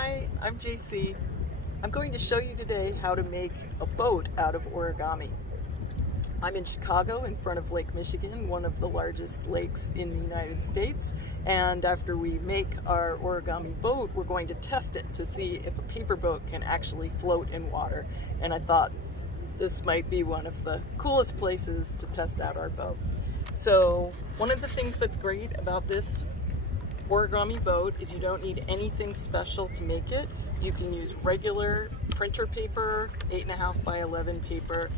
Hi, I'm JC. I'm going to show you today how to make a boat out of origami. I'm in Chicago in front of Lake Michigan, one of the largest lakes in the United States. And after we make our origami boat, we're going to test it to see if a paper boat can actually float in water. And I thought this might be one of the coolest places to test out our boat. So one of the things that's great about this origami boat is you don't need anything special to make it. You can use regular printer paper, 8.5 by 11 paper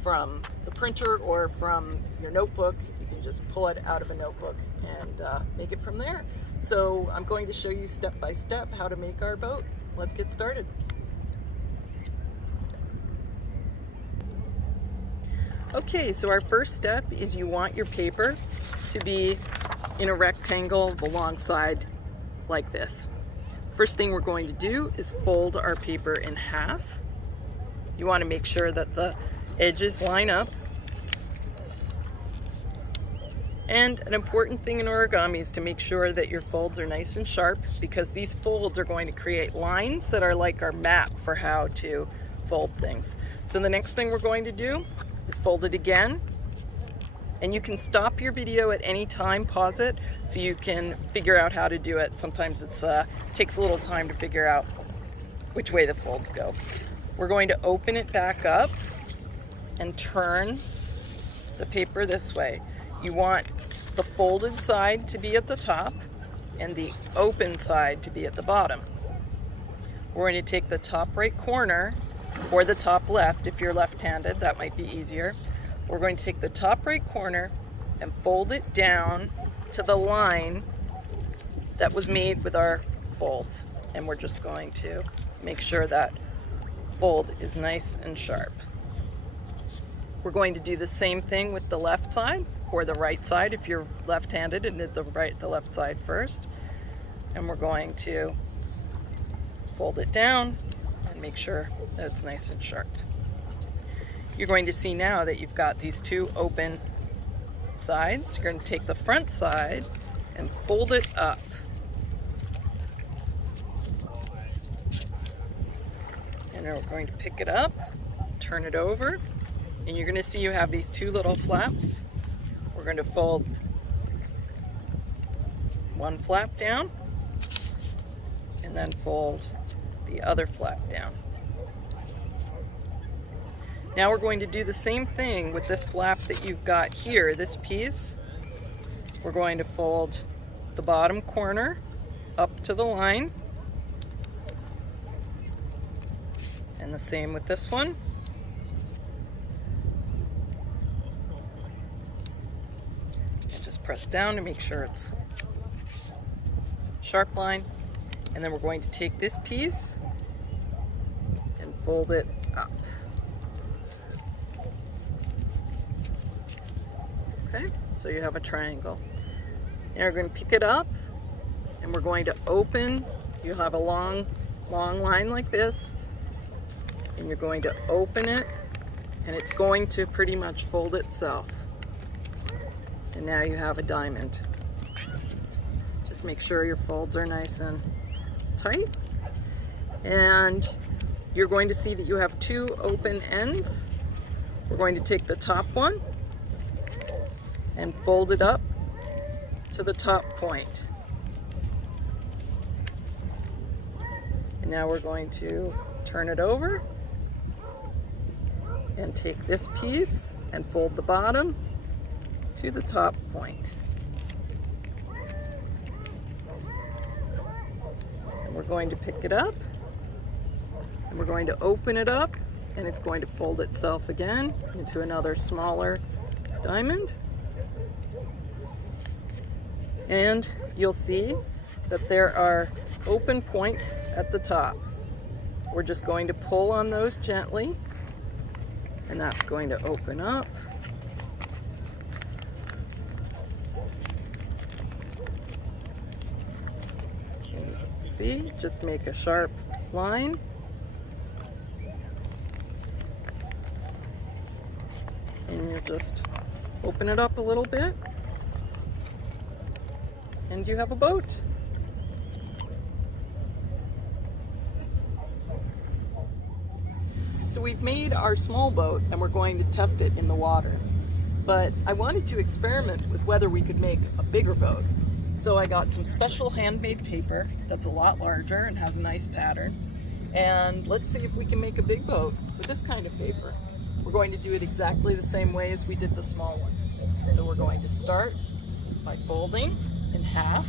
from the printer or from your notebook. You can just pull it out of a notebook and make it from there. So I'm going to show you step by step how to make our boat. Let's get started. Okay, so our first step is you want your paper to be in a rectangle alongside like this. First thing we're going to do is fold our paper in half. You want to make sure that the edges line up. And an important thing in origami is to make sure that your folds are nice and sharp, because these folds are going to create lines that are like our map for how to fold things. So the next thing we're going to do is fold it again. And you can stop your video at any time, pause it, so you can figure out how to do it. Sometimes it takes a little time to figure out which way the folds go. We're going to open it back up and turn the paper this way. You want the folded side to be at the top and the open side to be at the bottom. We're going to take the top right corner, or the top left if you're left-handed, that might be easier. We're going to take the top right corner and fold it down to the line that was made with our folds. And we're just going to make sure that fold is nice and sharp. We're going to do the same thing with the left side, or the right side if you're left-handed and did the left side first. And we're going to fold it down and make sure that it's nice and sharp. You're going to see now that you've got these two open sides. You're going to take the front side and fold it up. And then we're going to pick it up, turn it over, and you're going to see you have these two little flaps. We're going to fold one flap down and then fold the other flap down. Now we're going to do the same thing with this flap that you've got here, this piece. We're going to fold the bottom corner up to the line. And the same with this one. And just press down to make sure it's sharp line. And then we're going to take this piece and fold it up. Okay, so you have a triangle. Now we're going to pick it up and we're going to open. You'll have a long line like this, and you're going to open it, and it's going to pretty much fold itself. And now you have a diamond. Just make sure your folds are nice and tight. And you're going to see that you have two open ends. We're going to take the top one and fold it up to the top point. And now we're going to turn it over and take this piece and fold the bottom to the top point. And we're going to pick it up and we're going to open it up, and it's going to fold itself again into another smaller diamond. And you'll see that there are open points at the top. We're just going to pull on those gently, and that's going to open up. And you can see, just make a sharp line. And you just open it up a little bit, and you have a boat. So we've made our small boat and we're going to test it in the water. But I wanted to experiment with whether we could make a bigger boat. So I got some special handmade paper that's a lot larger and has a nice pattern. And let's see if we can make a big boat with this kind of paper. We're going to do it exactly the same way as we did the small one. So we're going to start by folding in half.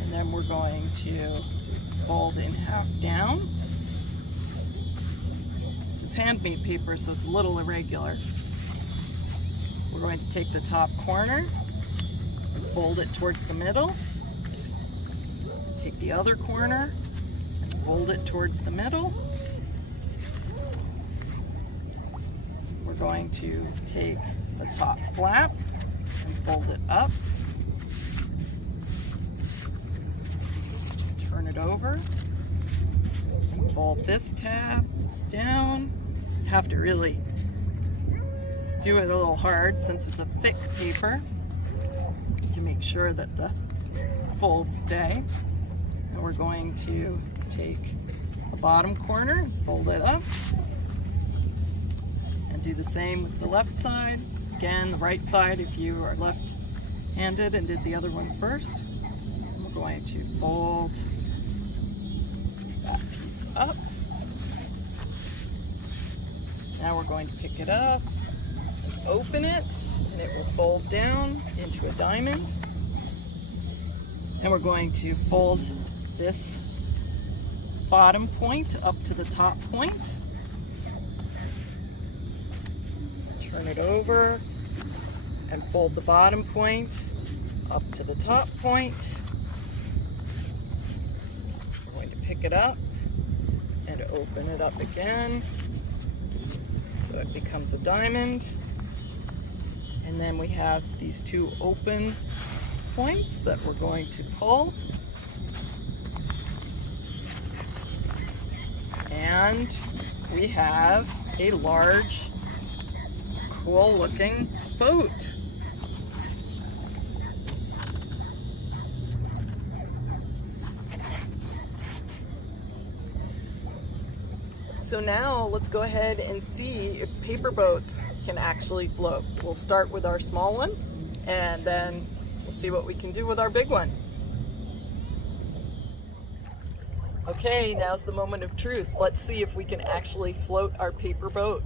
And then we're going to fold in half down. This is handmade paper, so it's a little irregular. We're going to take the top corner and fold it towards the middle. Take the other corner and fold it towards the middle. We're going to take the top flap and fold it up. Turn it over and fold this tab down. Have to really do it a little hard since it's a thick paper to make sure that the folds stay. And we're going to take the bottom corner and fold it up and do the same with the left side. Again, the right side if you are left-handed and did the other one first. We're going to fold that piece up. Now we're going to pick it up, open it, and it will fold down into a diamond. And we're going to fold this bottom point up to the top point. Turn it over and fold the bottom point up to the top point. We're going to pick it up and open it up again so it becomes a diamond. And then we have these two open points that we're going to pull. And we have a large, cool looking boat. So now let's go ahead and see if paper boats can actually float. We'll start with our small one and then we'll see what we can do with our big one. Okay, now's the moment of truth. Let's see if we can actually float our paper boat.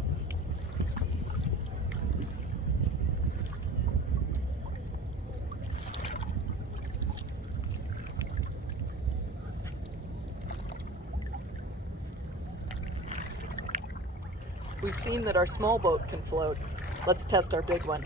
We've seen that our small boat can float. Let's test our big one.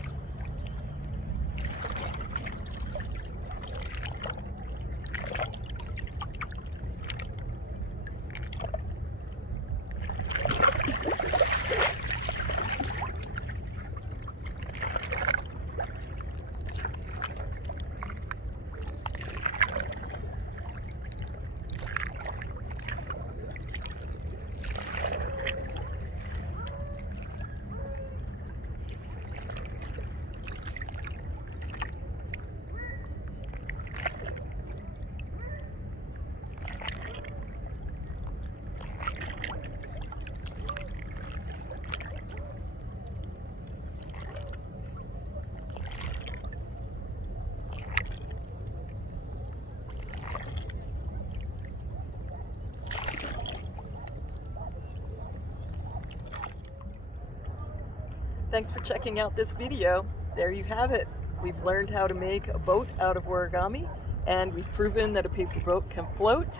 Thanks for checking out this video. There you have it. We've learned how to make a boat out of origami, and we've proven that a paper boat can float.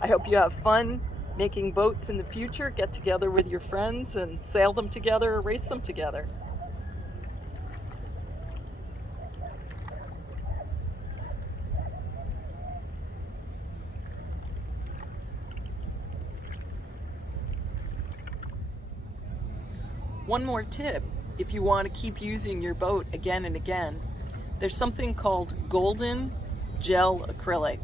I hope you have fun making boats in the future. Get together with your friends and sail them together or race them together. One more tip, if you want to keep using your boat again and again, there's something called golden gel acrylic,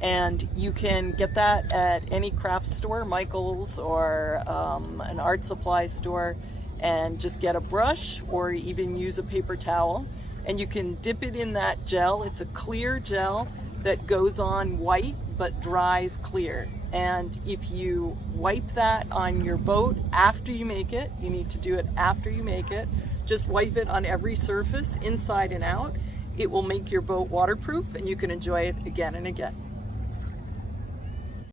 and you can get that at any craft store, Michael's or an art supply store, and just get a brush or even use a paper towel, and you can dip it in that gel. It's a clear gel that goes on white but dries clear. And if you wipe that on your boat after you make it, you need to do it after you make it, just wipe it on every surface, inside and out. It will make your boat waterproof and you can enjoy it again and again.